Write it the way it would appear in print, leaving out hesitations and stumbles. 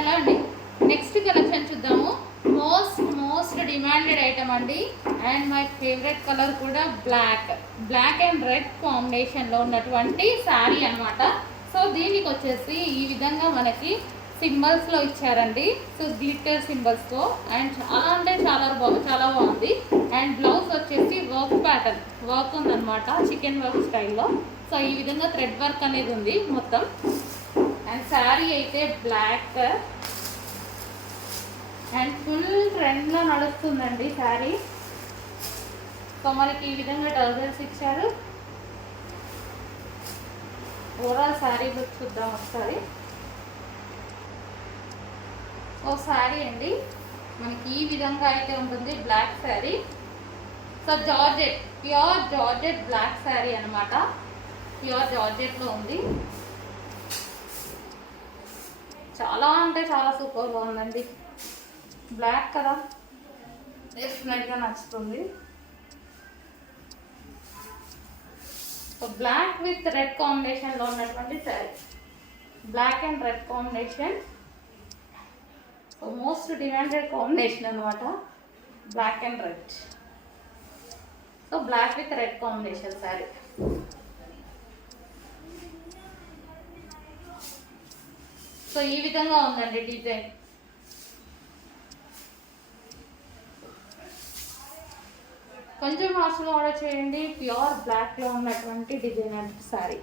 Hello అండి, next collection చూద్దాము. Most demanded item అండి. అండ్ మై ఫేవరెట్ కలర్ కూడా బ్లాక్ అండ్ రెడ్ కాంబినేషన్లో ఉన్నటువంటి శారీ అనమాట. సో దీనికి వచ్చేసి ఈ విధంగా మనకి సింబల్స్లో ఇచ్చారండి. సో గ్లిట్టర్ సింబల్స్తో అండ్ చాలా అంటే చాలా బాగుంది. అండ్ బ్లౌజ్ వచ్చేసి వర్క్ ఉందన్నమాట, చికెన్ వర్క్ స్టైల్లో. సో ఈ విధంగా థ్రెడ్ వర్క్ అనేది ఉంది మొత్తం. అండ్ శారీ అయితే బ్లాక్ అండ్ ఫుల్ ట్రెండ్లో నడుస్తుందండి శారీ. సో మనకి ఈ విధంగా టర్జల్స్ ఇచ్చారు. ఓవరాల్ శారీ లుక్ చూద్దాం ఒకసారి. ఓ శారీ అండి మనకి ఈ విధంగా అయితే ఉంటుంది, black sari. So pure georgette black sari అనమాట. ప్యూర్ జార్జెట్లో ఉంది. చాలా అంటే చాలా సూపర్గా ఉందండి. బ్లాక్ కదా, డెఫినెట్గా నచ్చుతుంది. సో బ్లాక్ విత్ రెడ్ కాంబినేషన్లో ఉన్నటువంటి sari, black and red combination. So most demanded combination అనమాట, black and red. So black with red combination sari. So ఈ విధంగా ఉందండి డిజైన్. కొంచెం ఫాస్ట్గా ఆర్డర్ చేయండి. ప్యూర్ బ్లాక్లో ఉన్నటువంటి డిజైనర్ శారీ.